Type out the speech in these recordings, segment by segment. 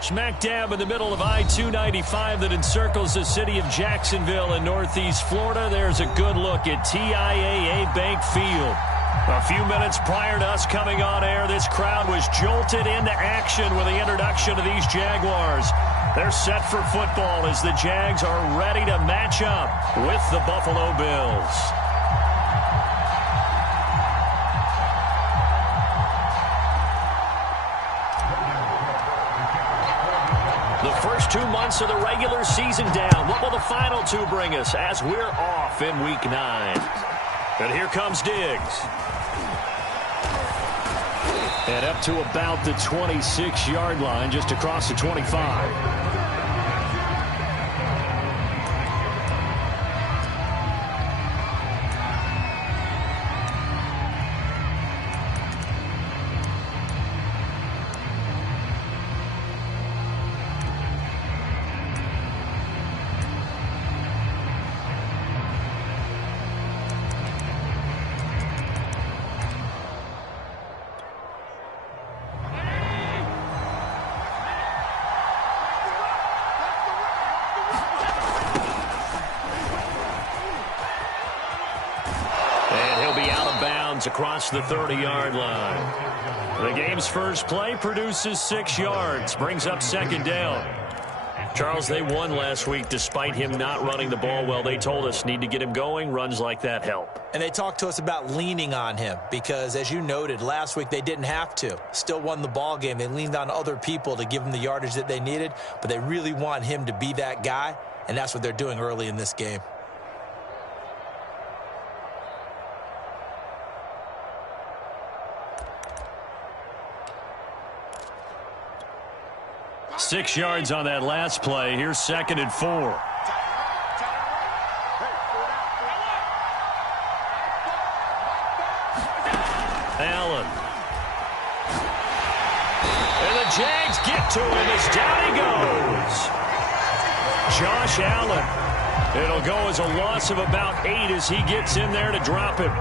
Smack dab in the middle of I-295 that encircles the city of Jacksonville in northeast Florida. There's a good look at TIAA Bank Field. A few minutes prior to us coming on air, this crowd was jolted into action with the introduction of these Jaguars. They're set for football as the Jags are ready to match up with the Buffalo Bills. The first 2 months of the regular season down. What will the final two bring us as we're off in Week 9? And here comes Diggs. And up to about the 26-yard line, just across the 25. Across the 30-yard line. The game's first play produces 6 yards, brings up second down. Charles, they won last week despite him not running the ball well. They told us need to get him going. Runs like that help. And they talked to us about leaning on him because, as you noted, last week they didn't have to. Still won the ball game. They leaned on other people to give them the yardage that they needed, but they really want him to be that guy, and that's what they're doing early in this game. Six yards on that last play. Here's 2nd and 4. Allen. And the Jags get to him as down he goes. Josh Allen. It'll go as a loss of about 8 as he gets in there to drop him.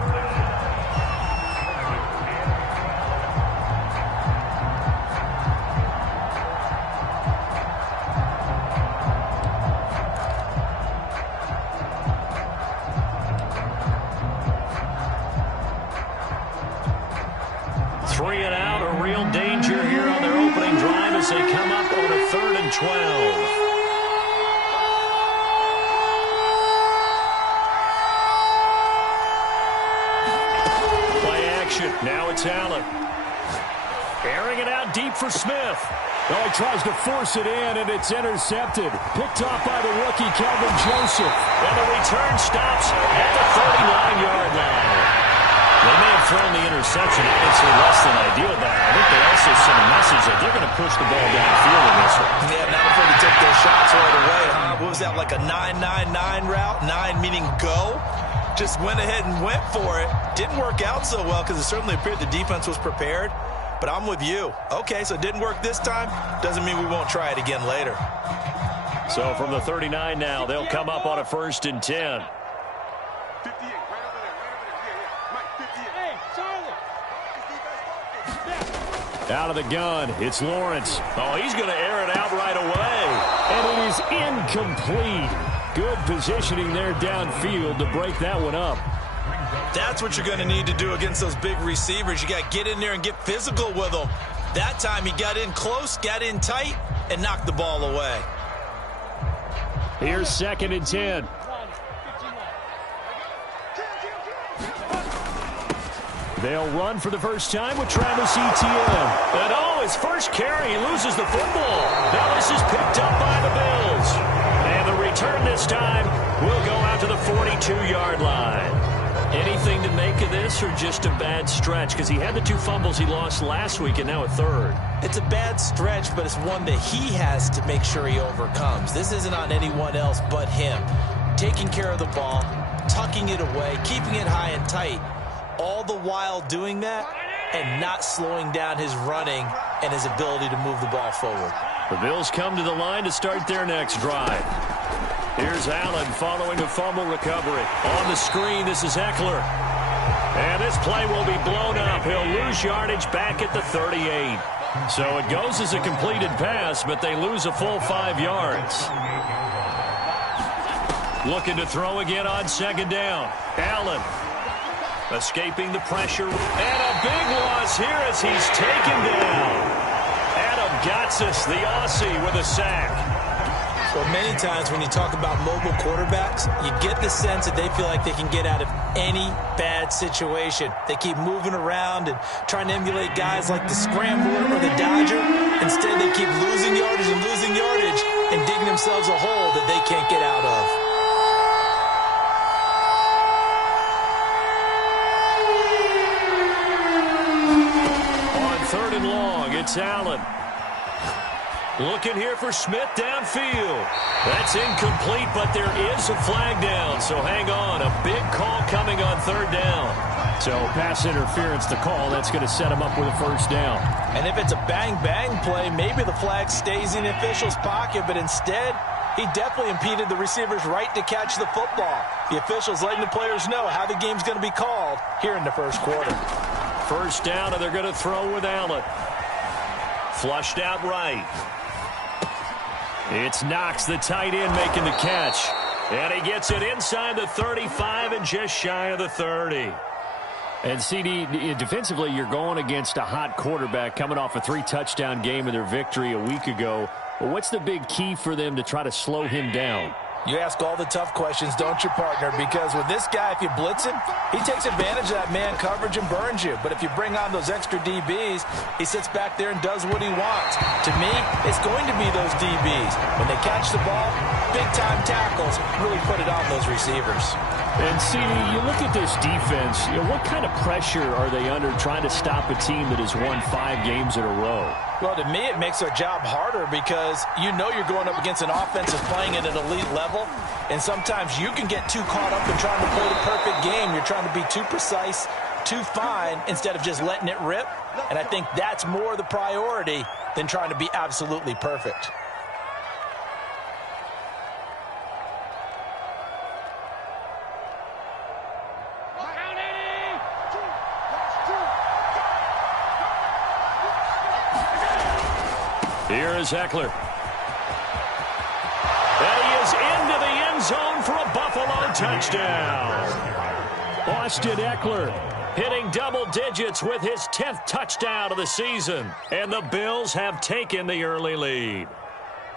They come up on a 3rd and 12. Play action. Now it's Allen. Airing it out deep for Smith. Well, he tries to force it in, and it's intercepted. Picked off by the rookie, Calvin Joseph. And the return stops at the 39-yard line. They may have thrown the interception, obviously less than ideal, but I think they also sent a message that they're going to push the ball downfield in this one. Yeah, not afraid to take those shots right away, huh? What was that, like a 9-9-9 route? 9 meaning go? Just went ahead and went for it. Didn't work out so well because it certainly appeared the defense was prepared. But I'm with you. Okay, so it didn't work this time. Doesn't mean we won't try it again later. So from the 39 now, they'll come up on a 1st and 10. Out of the gun, it's Lawrence. Oh, he's going to air it out right away. And it is incomplete. Good positioning there downfield to break that one up. That's what you're going to need to do against those big receivers. You got to get in there and get physical with them. That time he got in close, got in tight, and knocked the ball away. Here's 2nd and 10. They'll run for the first time with Travis Etienne. And oh, his first carry, he loses the football. Now this is picked up by the Bills. And the return this time will go out to the 42-yard line. Anything to make of this or just a bad stretch? Because he had the 2 fumbles he lost last week and now a 3rd. It's a bad stretch, but it's one that he has to make sure he overcomes. This isn't on anyone else but him. Taking care of the ball, tucking it away, keeping it high and tight. All the while doing that and not slowing down his running and his ability to move the ball forward. The Bills come to the line to start their next drive. Here's Allen following a fumble recovery. On the screen, this is Eckler. And this play will be blown up. He'll lose yardage back at the 38. So it goes as a completed pass, but they lose a full 5 yards. Looking to throw again on second down. Allen escaping the pressure. And a big loss here as he's taken down. Adam Gotsis, the Aussie, with a sack. Well, many times when you talk about mobile quarterbacks, you get the sense that they feel like they can get out of any bad situation. They keep moving around and trying to emulate guys like the Scrambler or the Dodger. Instead, they keep losing yardage and digging themselves a hole that they can't get out of. On 3rd and long, it's Allen. Looking here for Smith downfield. That's incomplete, but there is a flag down, so hang on. A big call coming on 3rd down. So pass interference, the call. That's going to set him up with a 1st down. And if it's a bang-bang play, maybe the flag stays in the official's pocket, but instead, he definitely impeded the receiver's right to catch the football. The officials letting the players know how the game's going to be called here in the 1st quarter. 1st down, and they're going to throw with Allen. Flushed out right. It's Knox, the tight end, making the catch. And he gets it inside the 35 and just shy of the 30. And CD, defensively, you're going against a hot quarterback coming off a 3-touchdown game in their victory a week ago. But what's the big key for them to try to slow him down? You ask all the tough questions, don't you, partner? Because with this guy, if you blitz him, he takes advantage of that man coverage and burns you. But if you bring on those extra DBs, he sits back there and does what he wants. To me, it's going to be those DBs. When they catch the ball, big-time tackles really put it on those receivers. And, CD, you look at this defense, what kind of pressure are they under trying to stop a team that has won 5 games in a row? Well, to me, it makes their job harder because you know you're going up against an offense that's playing at an elite level, and sometimes you can get too caught up in trying to play the perfect game. You're trying to be too precise, too fine, instead of just letting it rip, and I think that's more the priority than trying to be absolutely perfect. Here is Eckler. And he is into the end zone for a Buffalo touchdown. Austin Eckler hitting double digits with his 10th touchdown of the season. And the Bills have taken the early lead.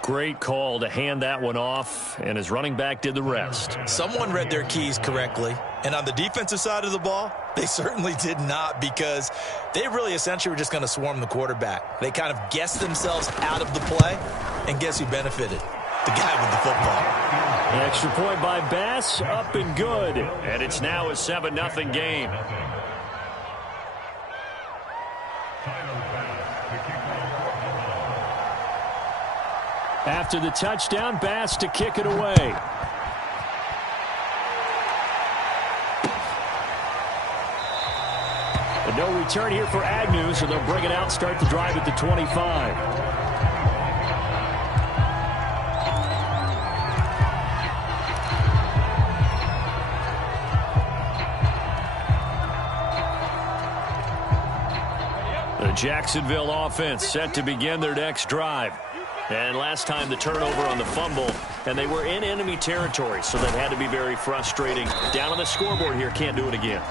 Great call to hand that one off, and his running back did the rest. Someone read their keys correctly, and on the defensive side of the ball, they certainly did not, because they really essentially were just going to swarm the quarterback. They kind of guessed themselves out of the play, and guess who benefited? The guy with the football. An extra point by Bass, up and good. And it's now a 7-0 game. After the touchdown, Bass to kick it away. And no return here for Agnew, so they'll bring it out, start the drive at the 25. The Jacksonville offense set to begin their next drive. And last time the turnover on the fumble, and they were in enemy territory, so that had to be very frustrating. Down on the scoreboard here, can't do it again.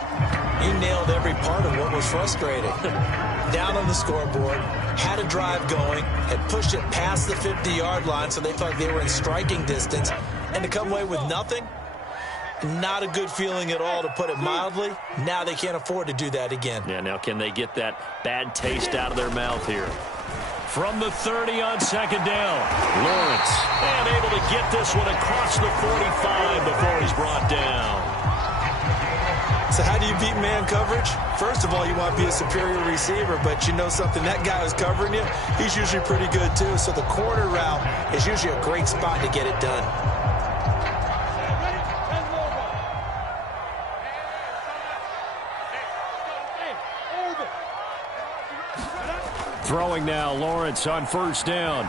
You nailed every part of what was frustrating. Down on the scoreboard, had a drive going, had pushed it past the 50-yard line, so they thought they were in striking distance, and to come away with nothing, not a good feeling at all, to put it mildly. Now they can't afford to do that again. Yeah, now can they get that bad taste out of their mouth here? From the 30 on second down, Lawrence. And able to get this one across the 45 before he's brought down. So how do you beat man coverage? First of all, you want to be a superior receiver, but you know something, that guy who's covering you, he's usually pretty good too. So the corner route is usually a great spot to get it done. Throwing now, Lawrence on first down.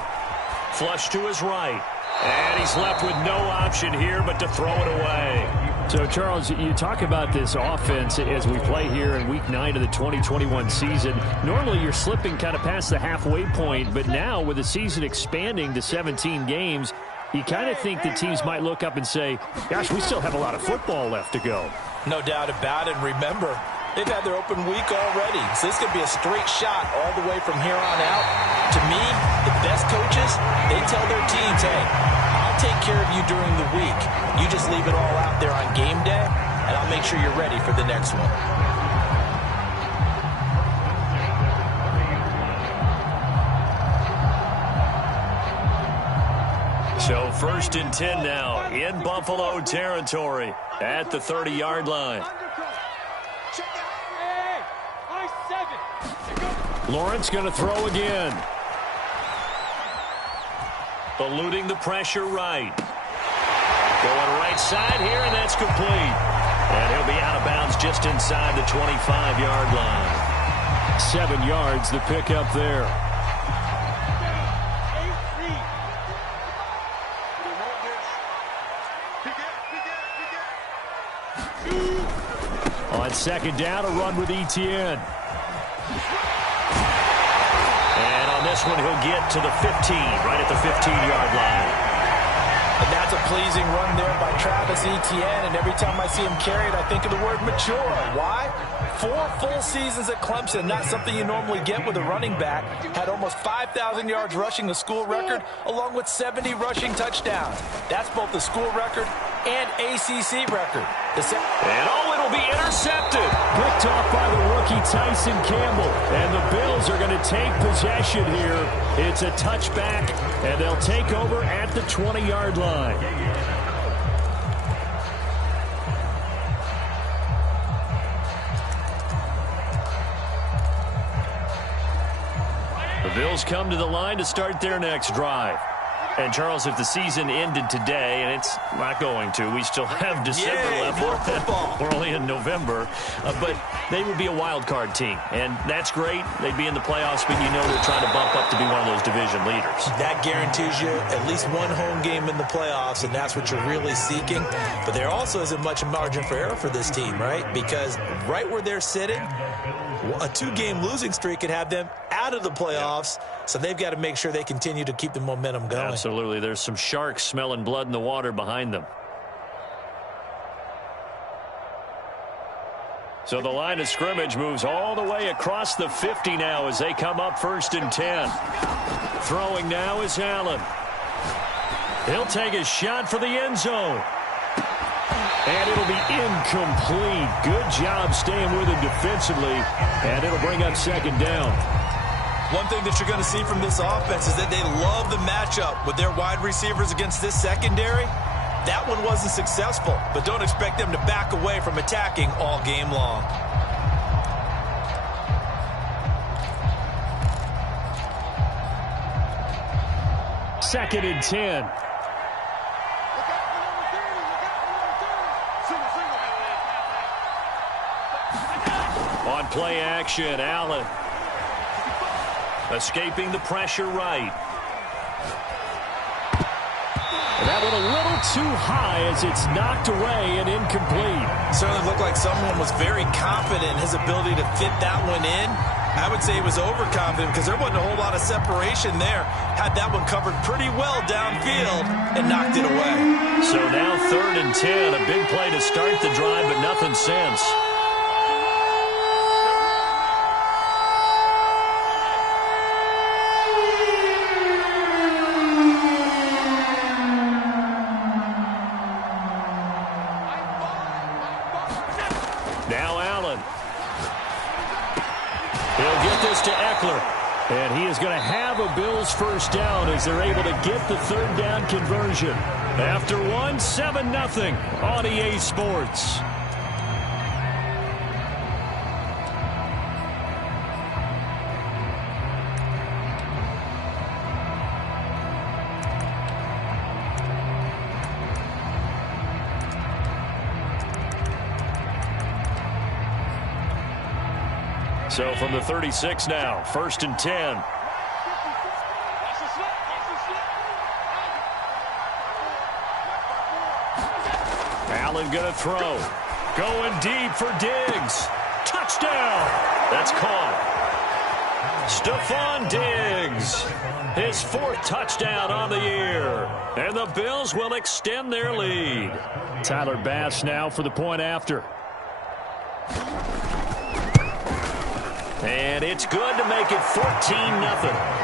Flush to his right. And he's left with no option here but to throw it away. So, Charles, you talk about this offense as we play here in Week 9 of the 2021 season. Normally, you're slipping kind of past the halfway point, but now with the season expanding to 17 games, you kind of think the teams might look up and say, gosh, we still have a lot of football left to go. No doubt about it. Remember, they've had their open week already, so this could be a straight shot all the way from here on out. To me, the best coaches, they tell their teams, hey, I'll take care of you during the week. You just leave it all out there on game day, and I'll make sure you're ready for the next one. So 1st and 10 now in Buffalo territory at the 30-yard line. Lawrence going to throw again. Eluding the pressure right. Going right side here, and that's complete. And he'll be out of bounds just inside the 25-yard line. 7 yards, the pickup there. On 2nd down, a run with Etienne. And on this one, he'll get to the 15, right at the 15-yard line. And that's a pleasing run there by Travis Etienne, and every time I see him carry it, I think of the word mature. Why? 4 full seasons at Clemson, not something you normally get with a running back. Had almost 5,000 yards rushing, the school record, along with 70 rushing touchdowns. That's both the school record and ACC record. And it'll be intercepted. Picked off by the rookie Tyson Campbell. And the Bills are going to take possession here. It's a touchback, and they'll take over at the 20-yard line. The Bills come to the line to start their next drive. And, Charles, if the season ended today, and it's not going to, we still have December left. More football. We're only in November. But they would be a wild card team. And that's great. They'd be in the playoffs, but you know they're trying to bump up to be one of those division leaders. That guarantees you at least one home game in the playoffs, and that's what you're really seeking. But there also isn't much margin for error for this team, right? Because right where they're sitting, a 2-game losing streak could have them out of the playoffs. So they've got to make sure they continue to keep the momentum going. Absolutely. There's some sharks smelling blood in the water behind them. So the line of scrimmage moves all the way across the 50 now as they come up 1st and 10. Throwing now is Allen. He'll take a shot for the end zone. And it'll be incomplete. Good job staying with him defensively. And it'll bring up 2nd down. One thing that you're going to see from this offense is that they love the matchup with their wide receivers against this secondary. That one wasn't successful, but don't expect them to back away from attacking all game long. Second and 10. On play action, Allen. Escaping the pressure right. And that one a little too high as it's knocked away and incomplete. Certainly looked like someone was very confident in his ability to fit that one in. I would say he was overconfident because there wasn't a whole lot of separation there. Had that one covered pretty well downfield and knocked it away. So now 3rd and 10. A big play to start the drive, but nothing since. And he is going to have a Bills 1st down as they're able to get the 3rd down conversion. After 7-0 on EA Sports. So from the 36 now, 1st and 10. Allen going to throw. Going deep for Diggs. Touchdown. That's caught. Stephon Diggs, his 4th touchdown on the year. And the Bills will extend their lead. Tyler Bass now for the point after. And it's good to make it 14-0.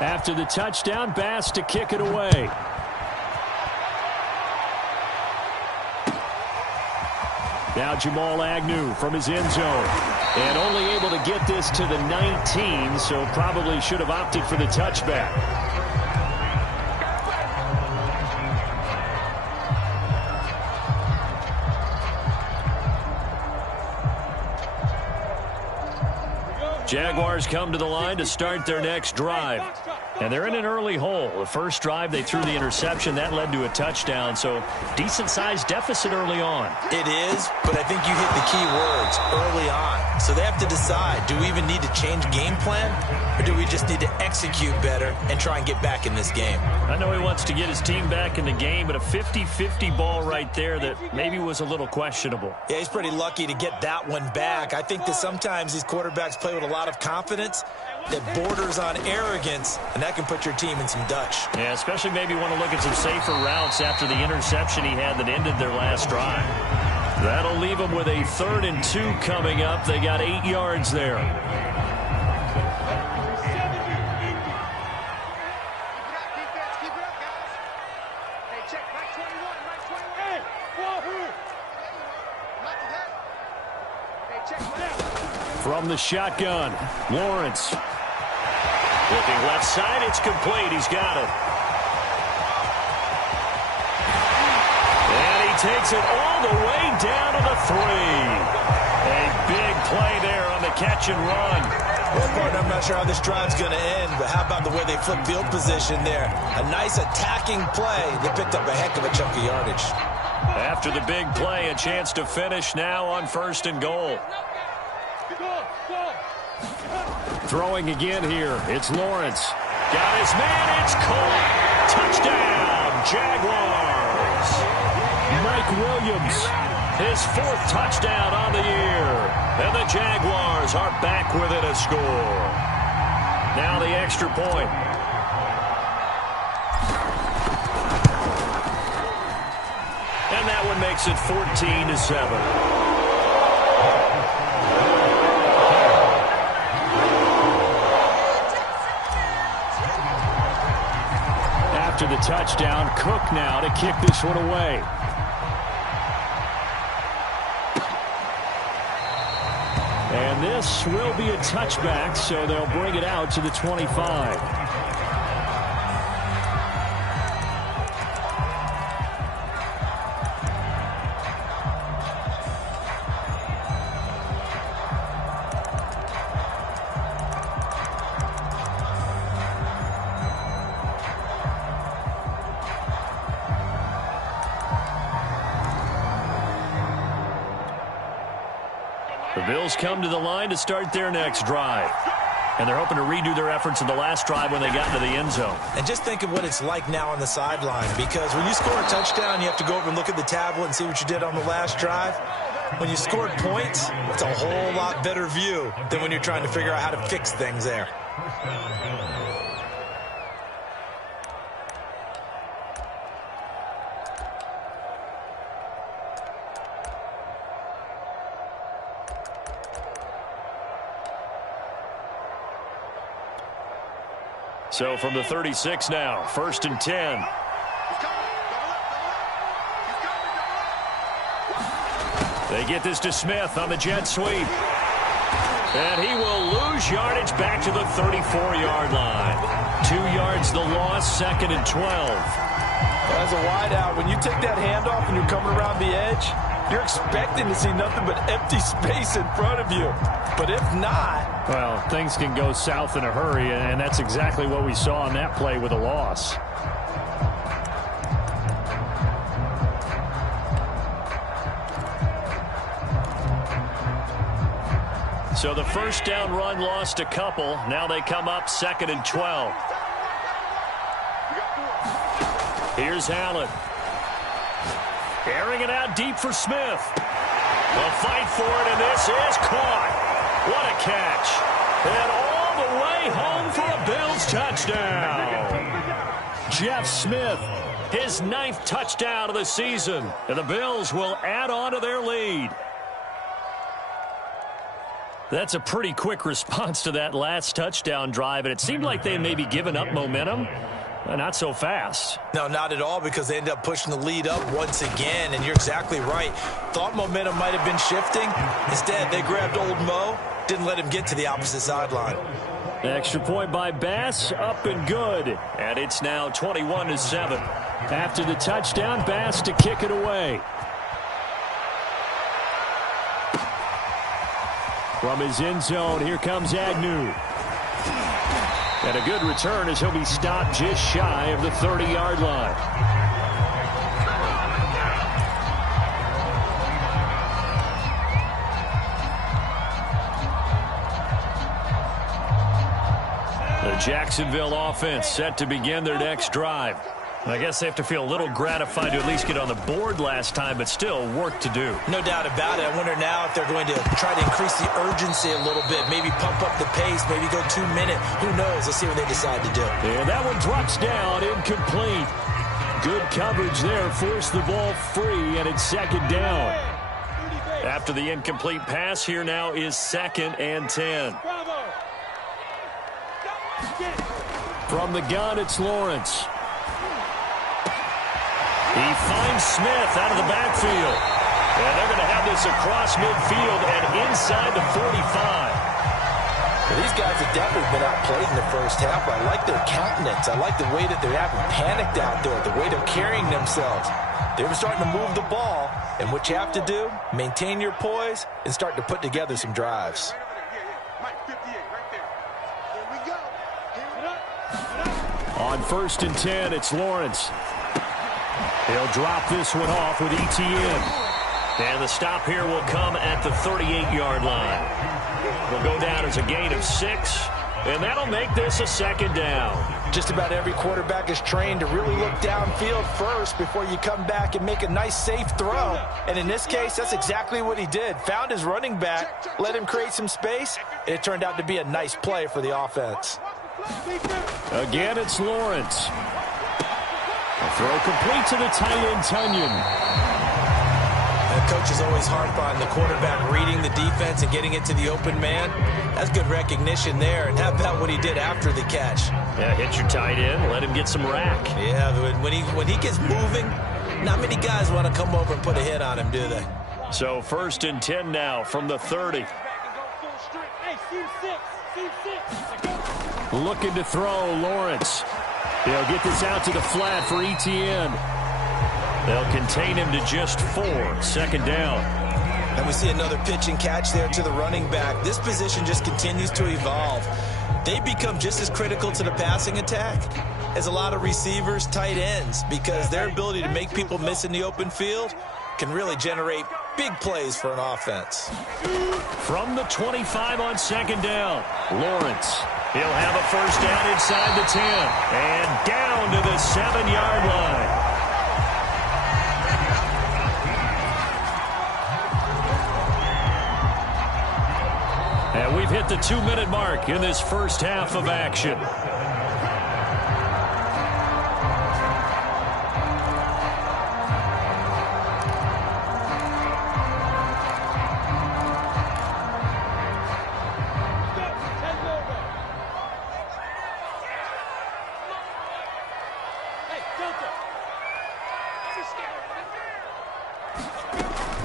After the touchdown, Bass to kick it away. Now Jamal Agnew from his end zone. And only able to get this to the 19, so probably should have opted for the touchback. Jaguars come to the line to start their next drive. And they're in an early hole. The first drive, they threw the interception. That led to a touchdown, so decent-sized deficit early on. It is, but I think you hit the key words, early on. So they have to decide, do we even need to change game plan, or do we just need to execute better and try and get back in this game? I know he wants to get his team back in the game, but a 50-50 ball right there that maybe was a little questionable. Yeah, he's pretty lucky to get that one back. I think that sometimes these quarterbacks play with a lot of confidence that borders on arrogance, and that can put your team in some Dutch. Yeah, especially maybe want to look at some safer routes after the interception he had that ended their last drive. That'll leave them with a 3rd and 2 coming up. They got 8 yards there. From the shotgun, Lawrence. Looking left side, it's complete. He's got it. And he takes it all the way down to the 3. A big play there on the catch and run. Well, partner, I'm not sure how this drive's going to end, but how about the way they flip field position there? A nice attacking play. They picked up a heck of a chunk of yardage. After the big play, a chance to finish now on 1st and goal. Throwing again here. It's Lawrence. Got his man. It's caught. Touchdown, Jaguars. Mike Williams, his 4th touchdown on the year. And the Jaguars are back within a score. Now the extra point. And that one makes it 14-7. After the touchdown, Cook now to kick this one away. And this will be a touchback, so they'll bring it out to the 25. The Bills come to the line to start their next drive. And they're hoping to redo their efforts in the last drive when they got into the end zone. And just think of what it's like now on the sideline, because when you score a touchdown, you have to go over and look at the tablet and see what you did on the last drive. When you scored points, it's a whole lot better view than when you're trying to figure out how to fix things there. So from the 36 now, 1st and 10. They get this to Smith on the jet sweep. And he will lose yardage back to the 34-yard line. 2 yards the loss, 2nd and 12. As a wideout, when you take that handoff and you're coming around the edge, you're expecting to see nothing but empty space in front of you. But if not... Well, things can go south in a hurry, and that's exactly what we saw on that play with a loss. So the first down run lost a couple. Now they come up 2nd and 12. Here's Allen. Airing it out deep for Smith. They'll fight for it, and this is caught. What a catch. And all the way home for a Bills touchdown. Jeff Smith, his 9th touchdown of the season. And the Bills will add on to their lead. That's a pretty quick response to that last touchdown drive, and it seemed like they had maybe given up momentum. Not so fast. No, not at all, because they ended up pushing the lead up once again, and you're exactly right. Thought momentum might have been shifting. Instead, they grabbed old Mo, didn't let him get to the opposite sideline. Extra point by Bass, up and good. And it's now 21-7. After the touchdown, Bass to kick it away. From his end zone, here comes Agnew. And a good return as he'll be stopped just shy of the 30-yard line. The Jacksonville offense set to begin their next drive. I guess they have to feel a little gratified to at least get on the board last time, but still work to do. No doubt about it. I wonder now if they're going to try to increase the urgency a little bit, maybe pump up the pace, maybe go 2 minute. Who knows? Let's see what they decide to do. And that one drops down, incomplete. Good coverage there, forced the ball free, and it's 2nd down. After the incomplete pass, here now is 2nd and 10. From the gun, it's Lawrence. He finds Smith out of the backfield. And they're going to have this across midfield and inside the 45. Well, these guys have definitely been outplayed in the first half. I like their countenance. I like the way that they're having panicked out there, the way they're carrying themselves. They were starting to move the ball, and what you have to do, maintain your poise and start to put together some drives. On 1st and 10, it's Lawrence. He'll drop this one off with ETN. And the stop here will come at the 38-yard line. Will go down as a gain of 6, and that'll make this a 2nd down. Just about every quarterback is trained to really look downfield first before you come back and make a nice, safe throw. And in this case, that's exactly what he did. Found his running back, let him create some space, and it turned out to be a nice play for the offense. Again, it's Lawrence. A throw complete to the tight end, Tunyon. The coach is always harp on the quarterback reading the defense and getting it to the open man. That's good recognition there. And how about what he did after the catch? Yeah, hit your tight end, let him get some rack. Yeah, when he gets moving, not many guys want to come over and put a hit on him, do they? So 1st and 10 now from the 30. Looking to throw, Lawrence. They'll get this out to the flat for ETN. They'll contain him to just 4, 2nd down. And we see another pitch and catch there to the running back. This position just continues to evolve. They become just as critical to the passing attack as a lot of receivers, tight ends, because their ability to make people miss in the open field can really generate big plays for an offense. From the 25 on 2nd down, Lawrence. He'll have a 1st down inside the 10 and down to the 7-yard line. And we've hit the 2-minute mark in this first half of action.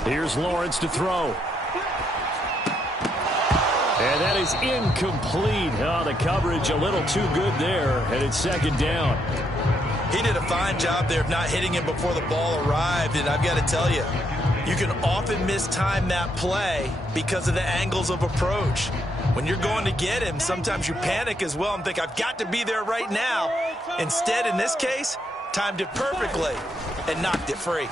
Here's Lawrence to throw. And that is incomplete. Oh, the coverage a little too good there, and it's 2nd down. He did a fine job there of not hitting him before the ball arrived, and I've got to tell you, you can often mistime that play because of the angles of approach. When you're going to get him, sometimes you panic as well and think, I've got to be there right now. Instead, in this case, timed it perfectly and knocked it free.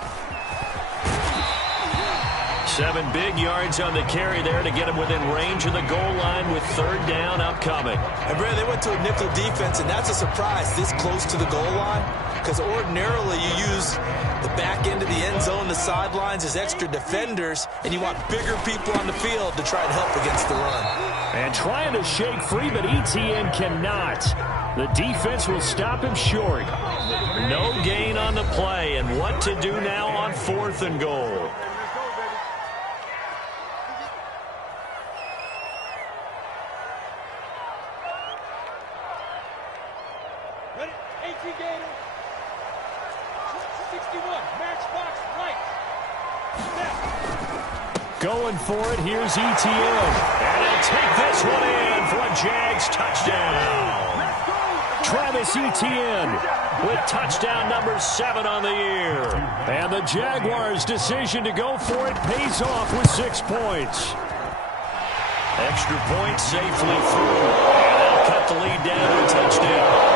7 big yards on the carry there to get him within range of the goal line with 3rd down upcoming. And, Brad, they went to a nickel defense, and that's a surprise this close to the goal line, because ordinarily you use the back end of the end zone, the sidelines as extra defenders, and you want bigger people on the field to try and help against the run. And trying to shake free, but ETN cannot. The defense will stop him short. No gain on the play, and what to do now on 4th and goal. Ready? 18 Gator. 61. Matchbox right. Going for it, here's ETN. And he'll take this one in for a Jags touchdown. Travis Etienne with touchdown number 7 on the year. And the Jaguars' decision to go for it pays off with 6 points. Extra point safely through. And they'll cut the lead down to a touchdown.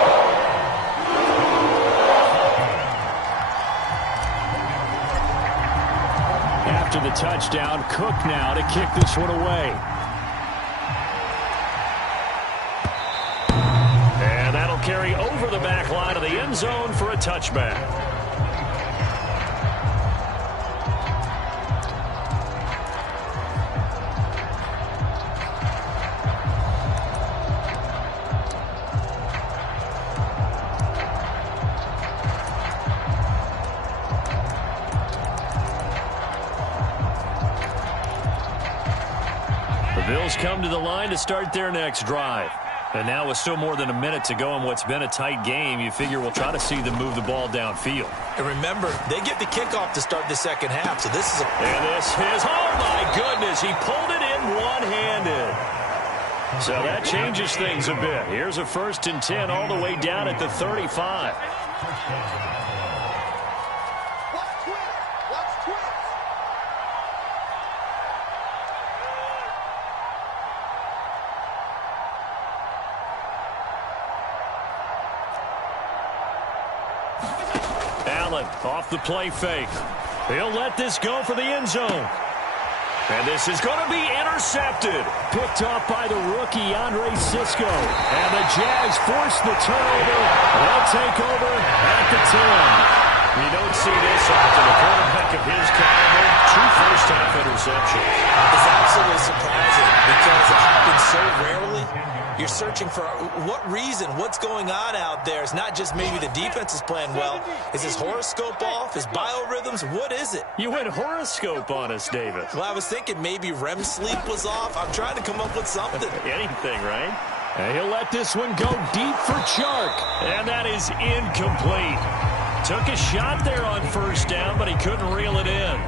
After the touchdown, Cook now to kick this one away. And that'll carry over the back line of the end zone for a touchback. Bills come to the line to start their next drive. And now with still more than a minute to go in what's been a tight game, you figure we'll try to see them move the ball downfield. And remember, they get the kickoff to start the second half, so this is a... And this is, oh my goodness, he pulled it in one-handed. So that changes things a bit. Here's a 1st and 10 all the way down at the 35. Off the play fake. He'll let this go for the end zone. And this is going to be intercepted. Picked off by the rookie, Andre Sisco. And the Jags force the turnover. They'll take over at the 10. You don't see this often. A quarterback of his caliber, 2 first-half interceptions. It's absolutely surprising because it happens so rarely. You're searching for what reason, what's going on out there. It's not just maybe the defense is playing well. Is his horoscope off? His biorhythms? What is it? You went horoscope on us, David. Well, I was thinking maybe REM sleep was off. I'm trying to come up with something. Anything, right? And he'll let this one go deep for Chark. And that is incomplete. Took a shot there on 1st down, but he couldn't reel it in.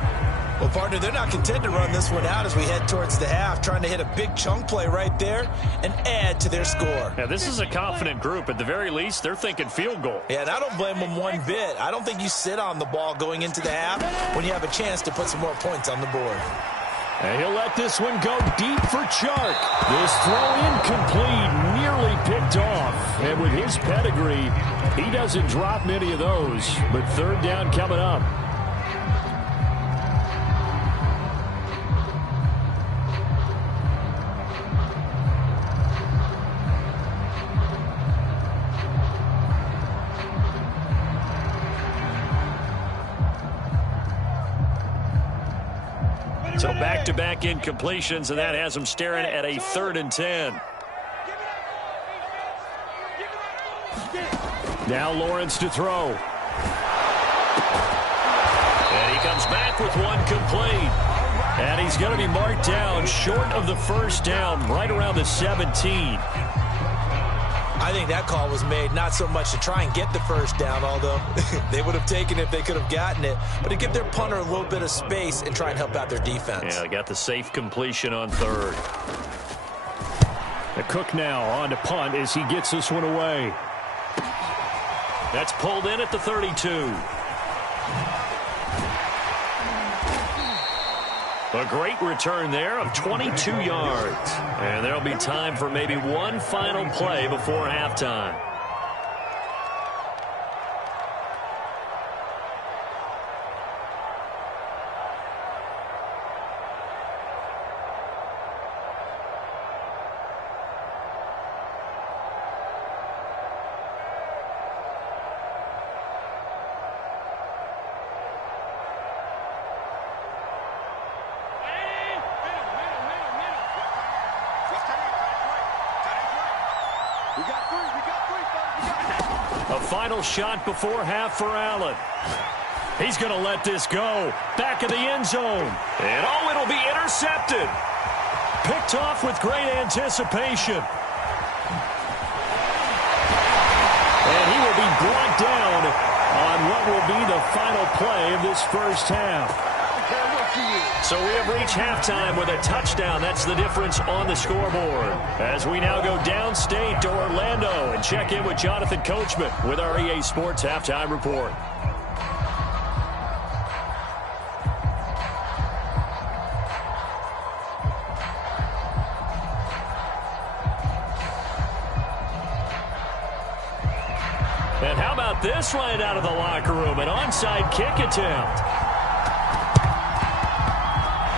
Well, partner, they're not content to run this one out as we head towards the half, trying to hit a big chunk play right there and add to their score. Yeah, this is a confident group. At the very least, they're thinking field goal. Yeah, and I don't blame them one bit. I don't think you sit on the ball going into the half when you have a chance to put some more points on the board. And he'll let this one go deep for Chark. This throw incomplete, nearly picked off. And with his pedigree, he doesn't drop many of those. But 3rd down coming up. So back-to-back incompletions, and that has them staring at a 3rd and 10. Now Lawrence to throw. And he comes back with one complete. And he's going to be marked down short of the 1st down, right around the 17. I think that call was made not so much to try and get the 1st down, although they would have taken it if they could have gotten it, but to give their punter a little bit of space and try and help out their defense. Yeah, they got the safe completion on 3rd. The Cook now on to punt as he gets this one away. That's pulled in at the 32. A great return there of 22 yards. And there'll be time for maybe one final play before halftime. final shot before half for Allen. He's going to let this go. Back of the end zone. And it'll be intercepted. Picked off with great anticipation. And he will be brought down on what will be the final play of this first half. So we have reached halftime with a touchdown. That's the difference on the scoreboard. As we now go downstate to Orlando and check in with Jonathan Coachman with our EA Sports Halftime Report. And how about this right out of the locker room? An onside kick attempt.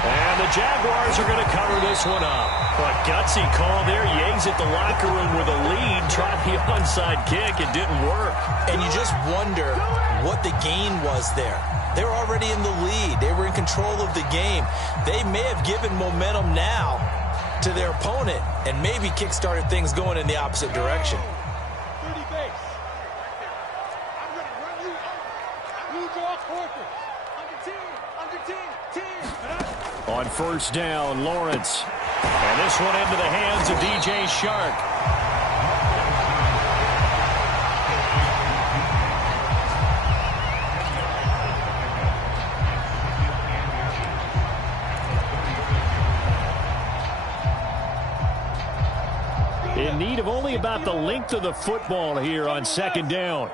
And the Jaguars are going to cover this one up. A gutsy call there. Yates at the locker room with a lead. Tried the onside kick. It didn't work. And you just wonder what the gain was there. They were already in the lead. They were in control of the game. They may have given momentum now to their opponent and maybe kick-started things going in the opposite direction. On first down, Lawrence. And this one into the hands of DJ Shark. In need of only about the length of the football here on second down.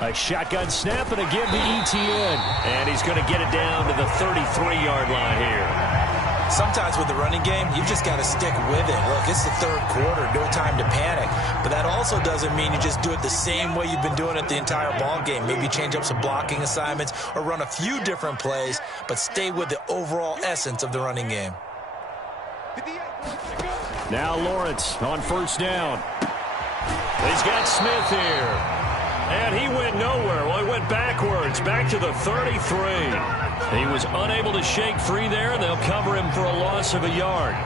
A shotgun snap and a give to Etienne. And he's going to get it down to the 33-yard line here. Sometimes with the running game, you've just got to stick with it. Look, it's the third quarter, no time to panic. But that also doesn't mean you just do it the same way you've been doing it the entire ball game. Maybe change up some blocking assignments or run a few different plays, but stay with the overall essence of the running game. Now Lawrence on first down. He's got Smith here. And he went nowhere. Well, he went backwards, back to the 33. He was unable to shake free there, and they'll cover him for a loss of a yard.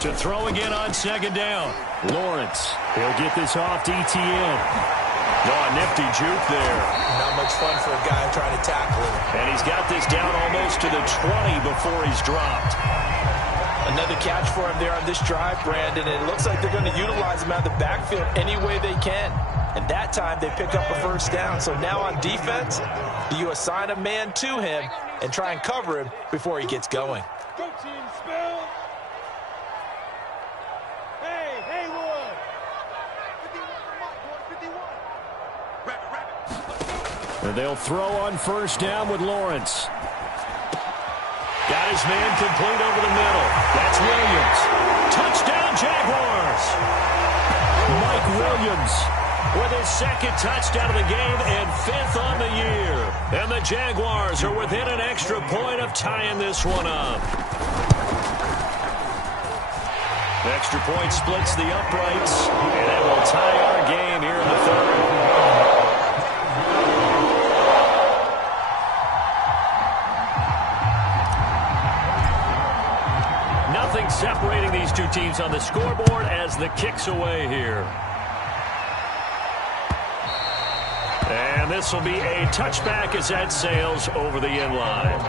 To throw again on second down. Lawrence, he'll get this off to Etienne. No, a nifty juke there. Not much fun for a guy trying to tackle him. And he's got this down almost to the 20 before he's dropped. Another catch for him there on this drive, Brandon. And it looks like they're going to utilize him out of the backfield any way they can. And that time they pick up a first down. So now on defense, you assign a man to him and try and cover him before he gets going. Go team, spell. Hey, Haywood. 51. And they'll throw on first down with Lawrence. Got his man complete over the middle. That's Williams. Touchdown, Jaguars. Mike Williams with his second touchdown of the game and 5th on the year. And the Jaguars are within an extra point of tying this one up. Extra point splits the uprights, and it will tie our game here in the third. Nothing separating these two teams on the scoreboard as the kick's away here. And this will be a touchback as that sails over the end line.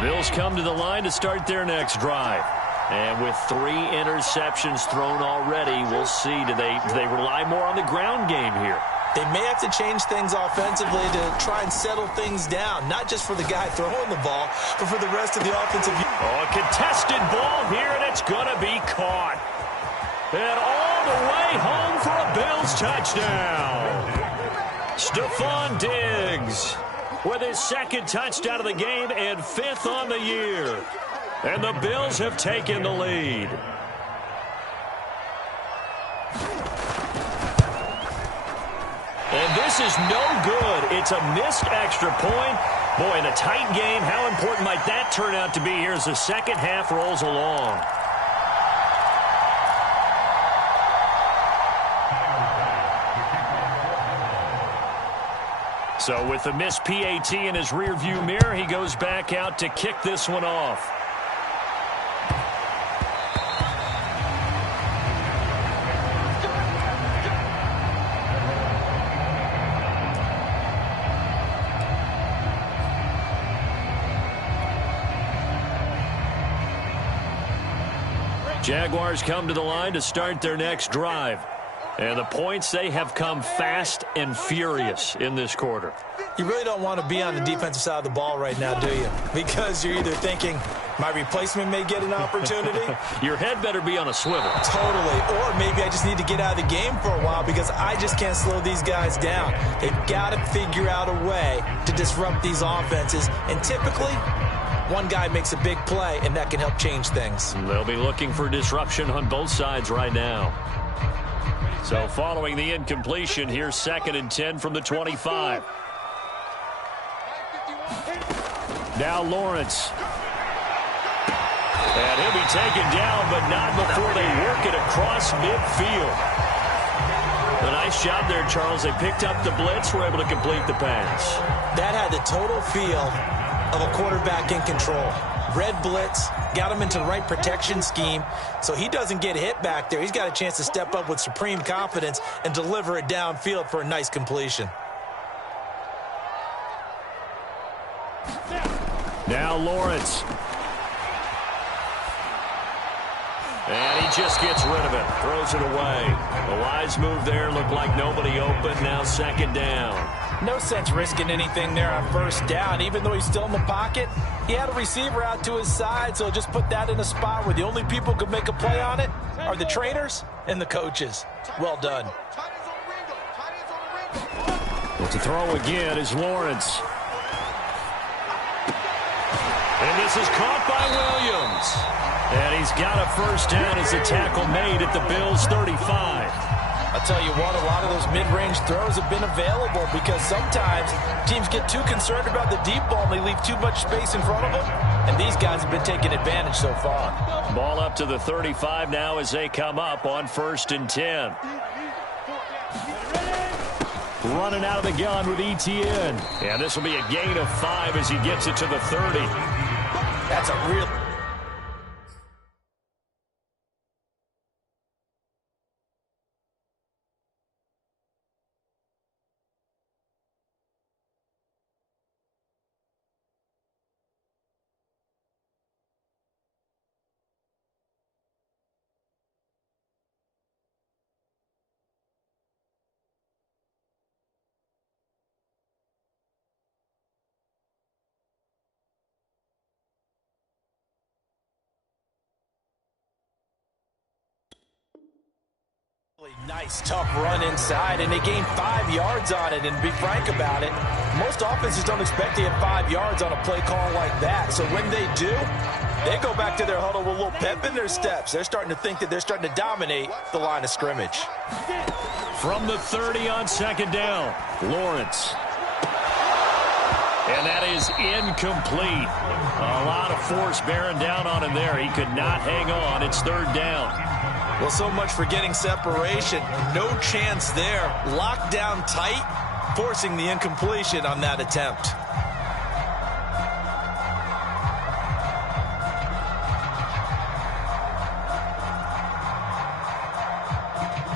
Bills come to the line to start their next drive. And with 3 interceptions thrown already, we'll see. Do they rely more on the ground game here? They may have to change things offensively to try and settle things down, not just for the guy throwing the ball, but for the rest of the offensive unit. Oh, a contested ball here, and it's going to be caught. And all the way home for a Bills touchdown. Stephon Diggs with his second touchdown of the game and 5th on the year. And the Bills have taken the lead. this is no good. It's a missed extra point. Boy, in a tight game, how important might that turn out to be here as the second half rolls along? So with the missed PAT in his rearview mirror, he goes back out to kick this one off. Jaguars come to the line to start their next drive. And the points, they have come fast and furious in this quarter. You really don't want to be on the defensive side of the ball right now, do you? Because you're either thinking, my replacement may get an opportunity. Your head better be on a swivel. Totally. Or maybe I just need to get out of the game for a while because I just can't slow these guys down. They've got to figure out a way to disrupt these offenses. And typically, one guy makes a big play, and that can help change things. They'll be looking for disruption on both sides right now. So following the incompletion, here's 2nd and 10 from the 25. Now Lawrence. And he'll be taken down, but not before they work it across midfield. A nice job there, Charles. They picked up the blitz, were able to complete the pass. That had the total feel of a quarterback in control. Red blitz, got him into the right protection scheme, so he doesn't get hit back there. He's got a chance to step up with supreme confidence and deliver it downfield for a nice completion. Now Lawrence. And he just gets rid of it, throws it away. A wise move there, looked like nobody open, now 2nd down. No sense risking anything there on 1st down. Even though he's still in the pocket, he had a receiver out to his side, so just put that in a spot where the only people who can make a play on it are the trainers and the coaches. Well done. Well, to throw again is Lawrence. And this is caught by Williams. And he's got a 1st down as the tackle made at the Bills' 35. I'll tell you what, a lot of those mid-range throws have been available because sometimes teams get too concerned about the deep ball and they leave too much space in front of them. And these guys have been taking advantage so far. Ball up to the 35 now as they come up on 1st and 10. Running out of the gun with ETN. And this will be a gain of 5 as he gets it to the 30. That's a real... Nice, tough run inside, and they gained 5 yards on it. And to be frank about it, most offenses don't expect to get 5 yards on a play call like that. So when they do, they go back to their huddle with a little pep in their steps. They're starting to think that they're starting to dominate the line of scrimmage. From the 30 on 2nd down, Lawrence. And that is incomplete. A lot of force bearing down on him there. He could not hang on. It's 3rd down. Well, so much for getting separation. No chance there. Locked down tight, forcing the incompletion on that attempt.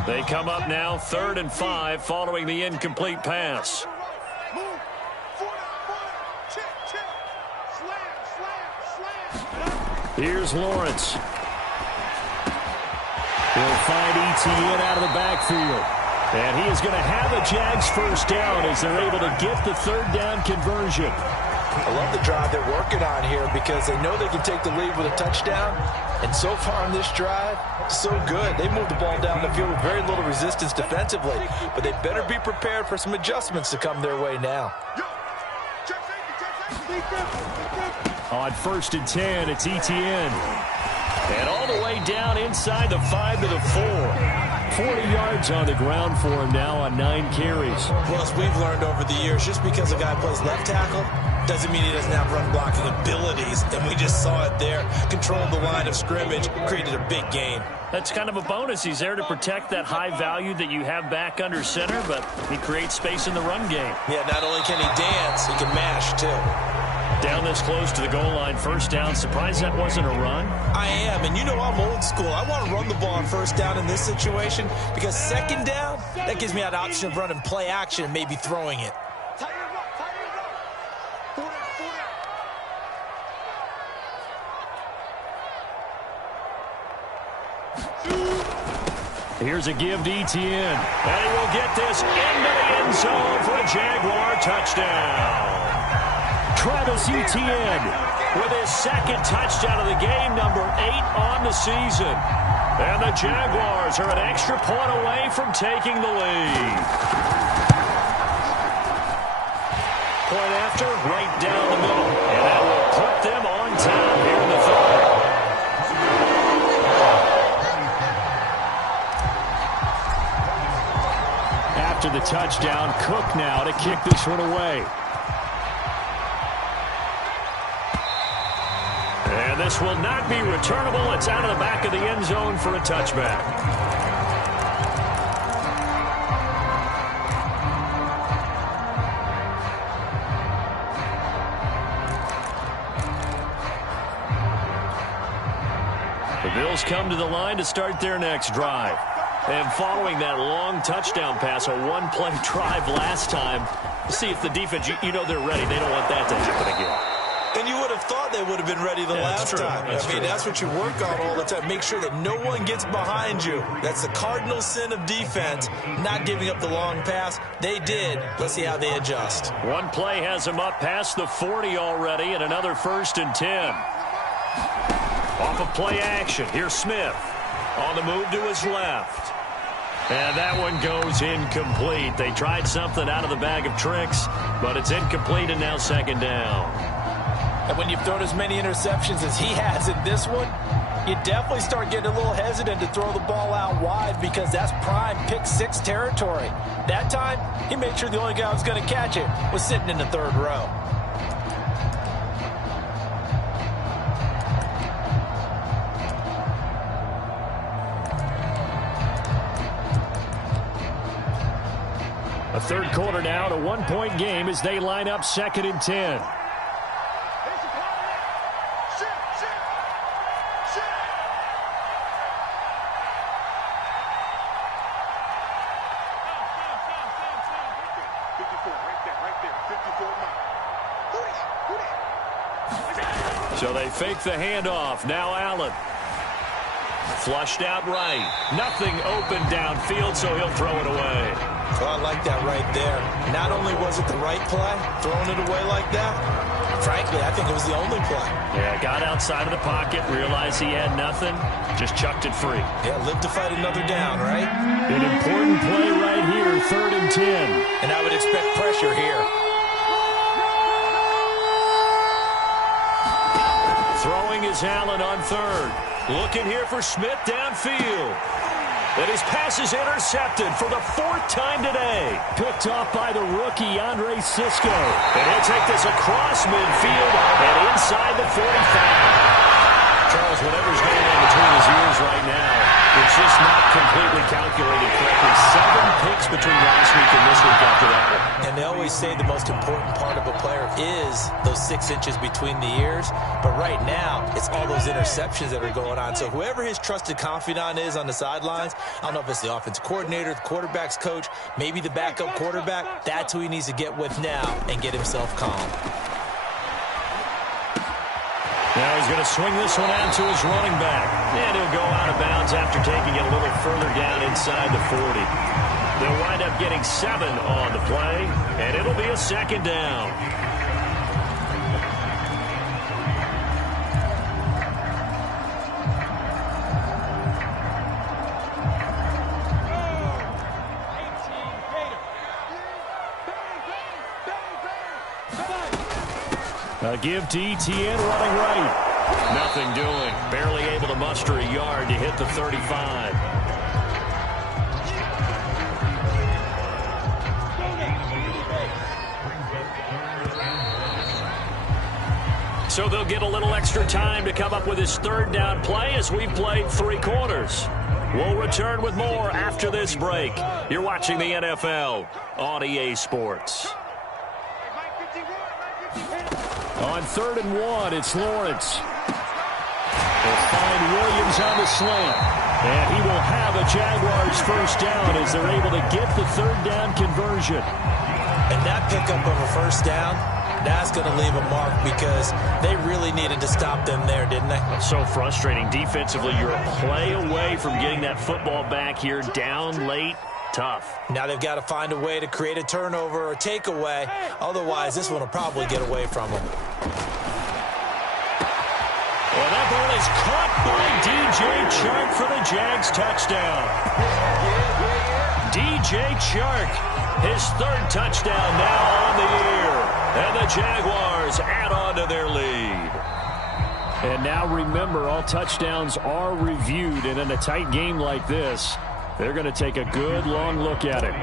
They come up now 3rd and 5 following the incomplete pass. Here's Lawrence. He'll find ETN out of the backfield. And he is going to have a Jags 1st down as they're able to get the 3rd down conversion. I love the drive they're working on here because they know they can take the lead with a touchdown. And so far on this drive, so good. They moved the ball down the field with very little resistance defensively. But they better be prepared for some adjustments to come their way now. On 1st and 10, it's ETN. And all the way down inside the 5 to the 4. 40 yards on the ground for him now on 9 carries. Well, as we've learned over the years, just because a guy plays left tackle doesn't mean he doesn't have run blocking abilities. And we just saw it there. Controlled the line of scrimmage, created a big gain. That's kind of a bonus. He's there to protect that high value that you have back under center, but he creates space in the run game. Yeah, not only can he dance, he can mash, too. Down this close to the goal line, first down. Surprised that wasn't a run? I am, and you know I'm old school. I want to run the ball on first down in this situation because second down, that gives me an option of running play action and maybe throwing it. Here's a give to Etienne. And he will get this into the end zone for a Jaguar touchdown. Travis Etienne with his second touchdown of the game, number 8 on the season. And the Jaguars are an extra point away from taking the lead. Point after, right down the middle. And that will put them on top here in the third. After the touchdown, Cook now to kick this one away. And this will not be returnable. It's out of the back of the end zone for a touchback. The Bills come to the line to start their next drive. And following that long touchdown pass, a one-play drive last time, see if the defense, you know they're ready. They don't want that to happen again. And you would have thought they would have been ready the last time. I mean, that's what you work on all the time. Make sure that no one gets behind you. That's the cardinal sin of defense, not giving up the long pass. They did. Let's see how they adjust. One play has them up past the 40 already, and another 1st and 10. Off of play action. Here's Smith on the move to his left. And that one goes incomplete. They tried something out of the bag of tricks, but it's incomplete and now second down. And when you've thrown as many interceptions as he has in this one, you definitely start getting a little hesitant to throw the ball out wide because that's prime pick 6 territory. That time, he made sure the only guy who was going to catch it was sitting in the third row. A third quarter now, a one-point game as they line up 2nd and 10. So they fake the handoff. Now Allen. Flushed out right. Nothing open downfield, so he'll throw it away. Oh, I like that right there. Not only was it the right play, throwing it away like that, frankly, I think it was the only play. Yeah, got outside of the pocket, realized he had nothing, just chucked it free. Yeah, live to fight another down, right? An important play right here, 3rd and 10. And I would expect pressure here. Throwing is Allen on 3rd. Looking here for Smith downfield. And his pass is intercepted for the 4th time today. Picked off by the rookie, Andre Sisco. And he'll take this across midfield and inside the 45. Charles, whatever's going on between his ears right now, it's just not completely calculated correctly. 7 picks between last week and this week after that one. And they always say the most important part of a player is those 6 inches between the ears. But right now, it's all those interceptions that are going on. So whoever his trusted confidant is on the sidelines, I don't know if it's the offensive coordinator, the quarterback's coach, maybe the backup quarterback, that's who he needs to get with now and get himself calm. Now he's going to swing this one out to his running back. And he'll go out of bounds after taking it a little further down inside the 40. They'll wind up getting 7 on the play, and it'll be a 2nd down. A give to Etienne running right. Nothing doing. Barely able to muster a yard to hit the 35. So they'll get a little extra time to come up with his third down play as we've played 3 quarters. We'll return with more after this break. You're watching the NFL on EA Sports. On 3rd and 1, it's Lawrence. They'll find Williams on the slant. And he will have a Jaguars first down as they're able to get the 3rd down conversion. And that pickup of a first down, that's going to leave a mark because they really needed to stop them there, didn't they? So frustrating. Defensively, you're a play away from getting that football back here. Down late, tough. Now they've got to find a way to create a turnover or takeaway. Otherwise, this one will probably get away from them. Well, that ball is caught by DJ Chark for the Jags touchdown. DJ Chark, his 3rd touchdown now on the year. And the Jaguars add on to their lead. And now remember, all touchdowns are reviewed. And in a tight game like this, they're going to take a good long look at it.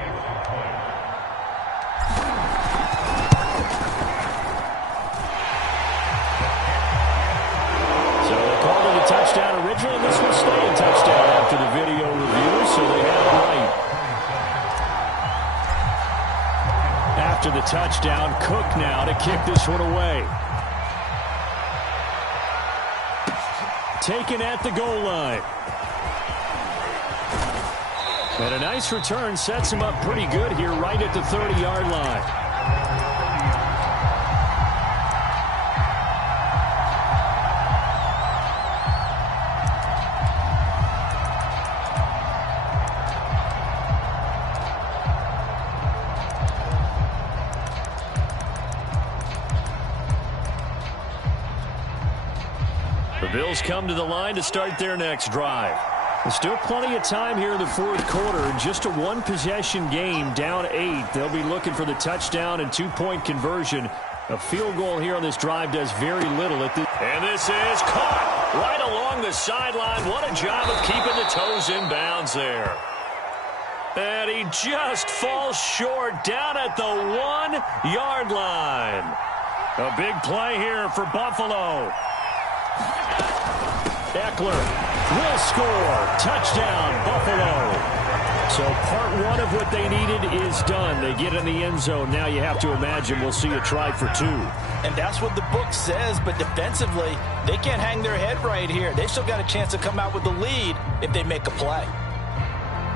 So they called it a touchdown originally, and this will stay a touchdown after the video review, so they had it right. After the touchdown, Cook now to kick this one away. Taken at the goal line. And a nice return sets him up pretty good here right at the 30-yard line. The Bills come to the line to start their next drive. There's still plenty of time here in the 4th quarter. Just a 1-possession game, down 8. They'll be looking for the touchdown and 2-point conversion. A field goal here on this drive does very little at this. And this is caught right along the sideline. What a job of keeping the toes in bounds there. And he just falls short down at the 1-yard line. A big play here for Buffalo. Eckler will score. Touchdown, Buffalo. So part 1 of what they needed is done. They get in the end zone. Now you have to imagine we'll see a try for 2. And that's what the book says, but defensively, they can't hang their head right here. They've still got a chance to come out with the lead if they make a play.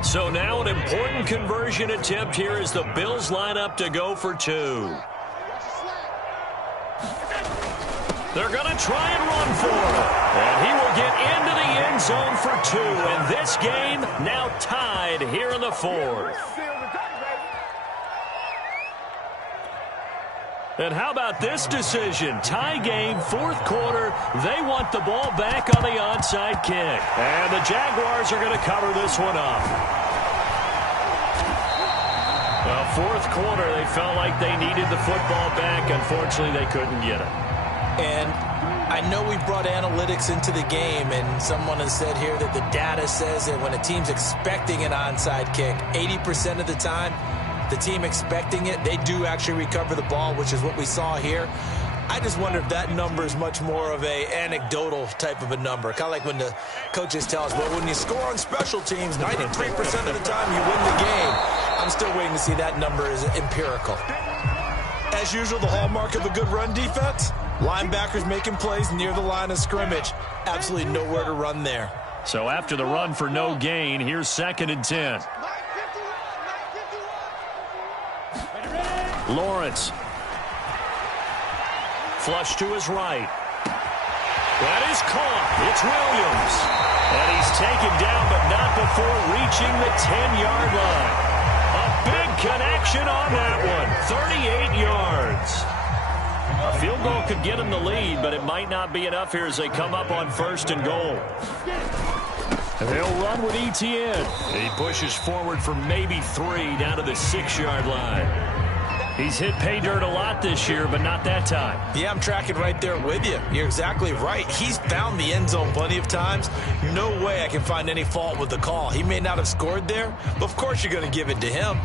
So now an important conversion attempt here as the Bills line up to go for 2. They're going to try and run for it. And he will get into the end zone for 2. And this game now tied here in the 4th. And how about this decision? Tie game, 4th quarter. They want the ball back on the onside kick. And the Jaguars are going to cover this one up. Well, 4th quarter, they felt like they needed the football back. Unfortunately, they couldn't get it. And I know we brought analytics into the game, and someone has said here that the data says that when a team's expecting an onside kick, 80% of the time, the team expecting it, they do actually recover the ball, which is what we saw here. I just wonder if that number is much more of a anecdotal type of a number. Kind of like when the coaches tell us, well, when you score on special teams, 93% of the time you win the game. I'm still waiting to see that number is empirical. As usual, the hallmark of a good run defense, linebackers making plays near the line of scrimmage. Absolutely nowhere to run there. So after the run for no gain, here's 2nd and 10. Lawrence. Flush to his right. That is caught. It's Williams. And he's taken down, but not before reaching the 10-yard line. A big connection on that one. 38 yards. A field goal could get him the lead, but it might not be enough here as they come up on 1st and goal. They'll run with Etienne. He pushes forward for maybe 3 down to the 6-yard line. He's hit pay dirt a lot this year, but not that time. Yeah, I'm tracking right there with you. You're exactly right. He's found the end zone plenty of times. No way I can find any fault with the call. He may not have scored there, but of course you're going to give it to him.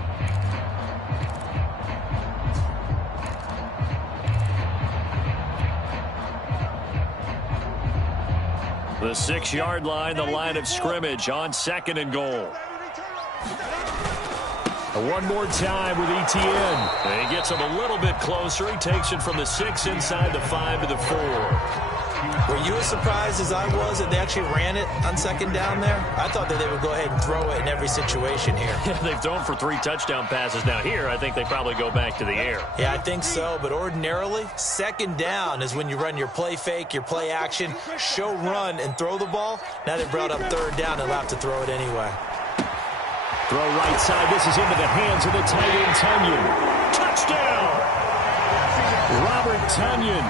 The 6-yard line, the line of scrimmage on 2nd and goal. One more time with Etienne. He gets him a little bit closer. He takes it from the 6 inside the 5 to the 4. Were you as surprised as I was that they actually ran it on 2nd down there? I thought that they would go ahead and throw it in every situation here. Yeah, they've thrown for 3 touchdown passes. Now here, I think they probably go back to the air. Yeah, I think so. But ordinarily, 2nd down is when you run your play fake, your play action, show run, and throw the ball. Now they brought up 3rd down and allowed to throw it anyway. Throw right side. This is into the hands of the tight end, Tunyon. Touchdown! Robert Tunyon,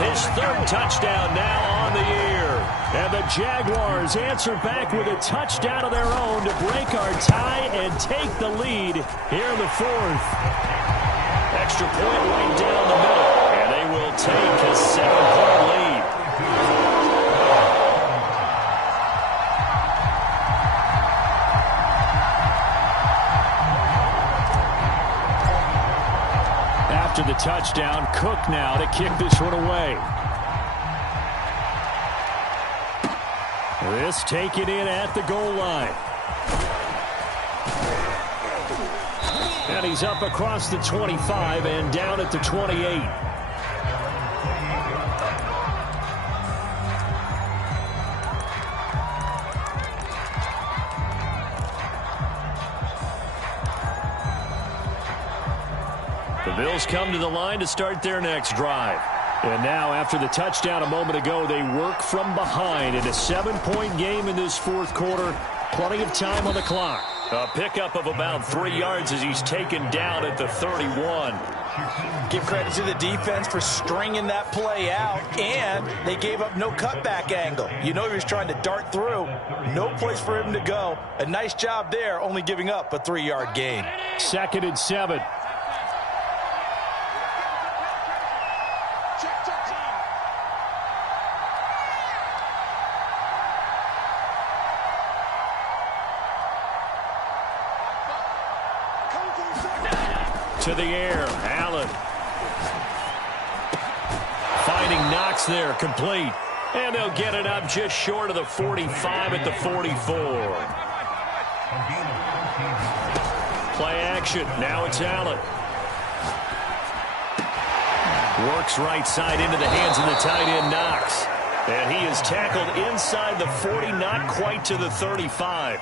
his 3rd touchdown now on the year. And the Jaguars answer back with a touchdown of their own to break our tie and take the lead here in the 4th. Extra point right down the middle, and they will take a 7-point lead. After the touchdown, Cook now to kick this one away. This taken in at the goal line. And he's up across the 25 and down at the 28. The Bills come to the line to start their next drive. And now, after the touchdown a moment ago, they work from behind in a 7-point game in this 4th quarter. Plenty of time on the clock. A pickup of about 3 yards as he's taken down at the 31. Give credit to the defense for stringing that play out, and they gave up no cutback angle. You know he was trying to dart through. No place for him to go. A nice job there, only giving up a 3-yard gain. 2nd and 7. To the air, Allen. Finding Knox there, complete. And they'll get it up just short of the 45 at the 44. Play action, now it's Allen. Works right side into the hands of the tight end, Knox. And he is tackled inside the 40, not quite to the 35.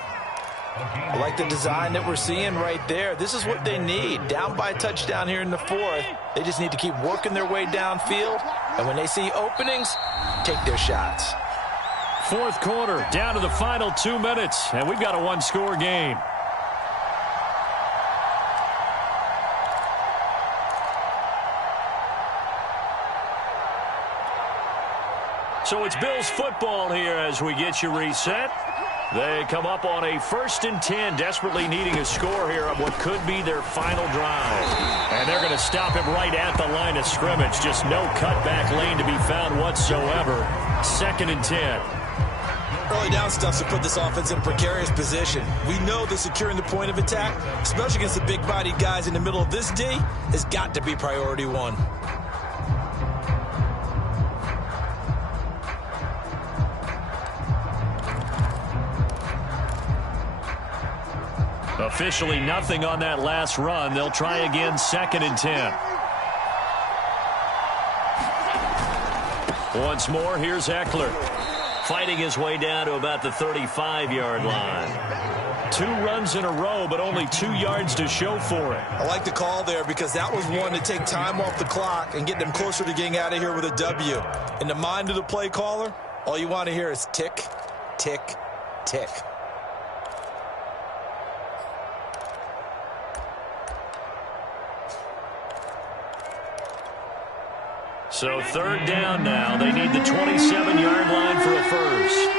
I like the design that we're seeing right there. This is what they need. Down by a touchdown here in the 4th. They just need to keep working their way downfield. And when they see openings, take their shots. 4th quarter, down to the final 2 minutes. And we've got a 1-score game. So it's Bills football here as we get you reset. They come up on a 1st and 10, desperately needing a score here on what could be their final drive. And they're going to stop him right at the line of scrimmage. Just no cutback lane to be found whatsoever. 2nd and 10. Early down stuff to put this offense in a precarious position. We know that securing the point of attack, especially against the big-bodied guys in the middle of this D, has got to be priority 1. Officially nothing on that last run. They'll try again, 2nd and 10. Once more, here's Eckler. Fighting his way down to about the 35-yard line. 2 runs in a row, but only 2 yards to show for it. I like the call there because that was one to take time off the clock and get them closer to getting out of here with a W. In the mind of the play caller, all you want to hear is tick, tick, tick. So 3rd down now. They need the 27-yard line for a first.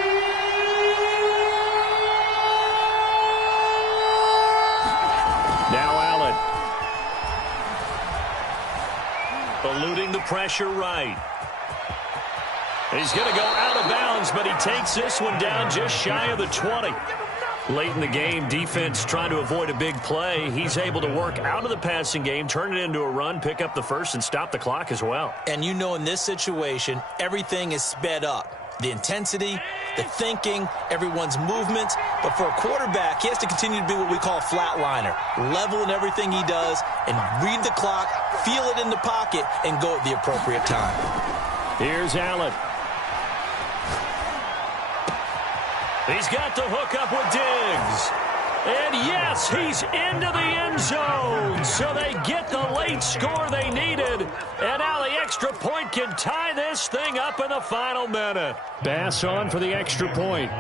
Now Allen. Eluding the pressure right. He's going to go out of bounds, but he takes this one down just shy of the 20. Late in the game, defense trying to avoid a big play. He's able to work out of the passing game, turn it into a run, pick up the first, and stop the clock as well. And you know in this situation, everything is sped up. the intensity, the thinking, everyone's movements. But for a quarterback, he has to continue to be what we call a flatliner, level in everything he does, and read the clock, feel it in the pocket, and go at the appropriate time. Here's Allen. He's got the hook up with Diggs. And yes, he's into the end zone. So they get the late score they needed. And now the extra point can tie this thing up in the final minute. Bass on for the extra point.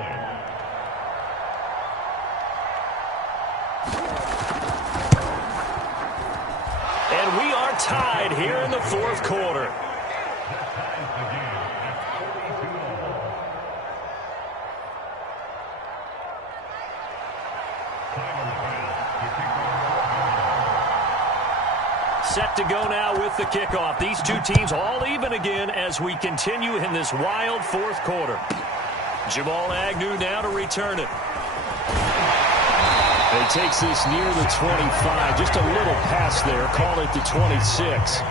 And we are tied here in the fourth quarter. Set to go now with the kickoff. These two teams all even again as we continue in this wild fourth quarter. Jamal Agnew now to return it. He takes this near the 25. Just a little pass there. Call it the 26.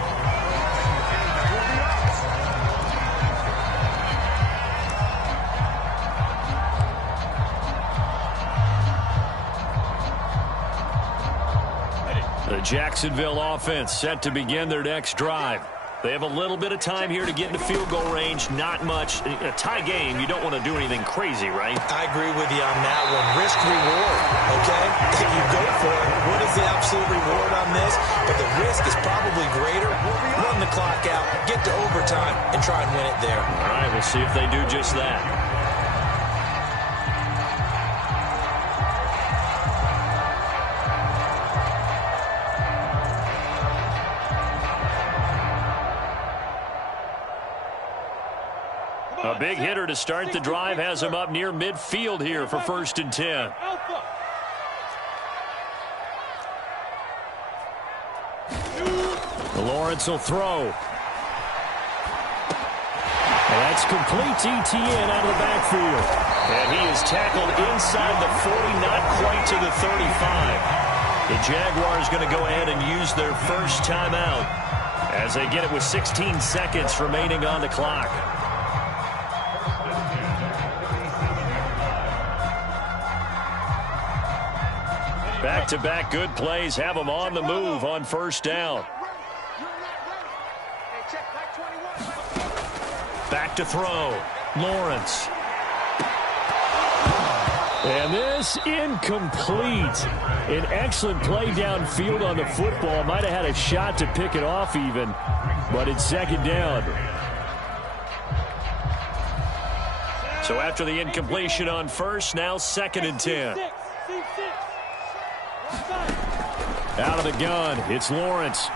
The Jacksonville offense set to begin their next drive. They have a little bit of time here to get into field goal range. Not much. A tie game, you don't want to do anything crazy, right? I agree with you on that one. Risk reward, okay? If you go for it, what is the absolute reward on this? But the risk is probably greater. Run the clock out, get to overtime, and try and win it there. All right, we'll see if they do just that. A big hitter to start the drive has him up near midfield here for 1st and 10. Lawrence will throw. And that's complete ETN out of the backfield. And he is tackled inside the 40, not quite to the 35. The Jaguars going to go ahead and use their first timeout as they get it with 16 seconds remaining on the clock. Back-to-back good plays have them on the move on 1st down. Back to throw. Lawrence. And this incomplete. An excellent play downfield on the football. Might have had a shot to pick it off even, but it's 2nd down. So after the incompletion on 1st, now 2nd and 10. Out of the gun, it's Lawrence.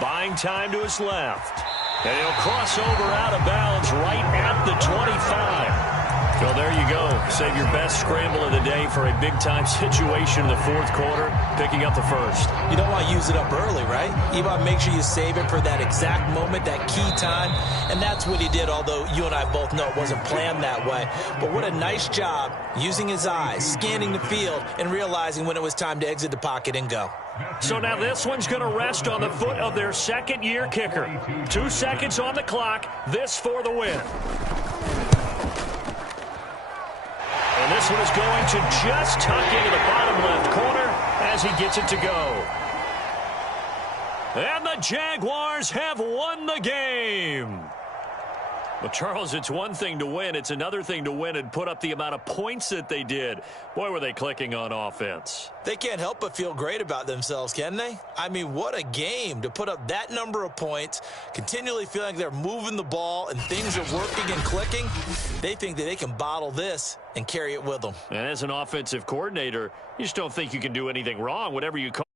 Buying time to his left. And he'll cross over out of bounds right at the 25. Well, there you go. Save your best scramble of the day for a big-time situation in the fourth quarter, picking up the first. You don't want to use it up early, right? You want to make sure you save it for that exact moment, that key time. And that's what he did, although you and I both know it wasn't planned that way. But what a nice job using his eyes, scanning the field, and realizing when it was time to exit the pocket and go. So now this one's going to rest on the foot of their second-year kicker. 2 seconds on the clock. This for the win. And this one is going to just tuck into the bottom left corner as he gets it to go. And the Jaguars have won the game. Well, Charles, it's one thing to win. It's another thing to win and put up the amount of points that they did. Boy, were they clicking on offense. They can't help but feel great about themselves, can they? I mean, what a game to put up that number of points, continually feeling like they're moving the ball and things are working and clicking. They think that they can bottle this and carry it with them. And as an offensive coordinator, you just don't think you can do anything wrong, whatever you call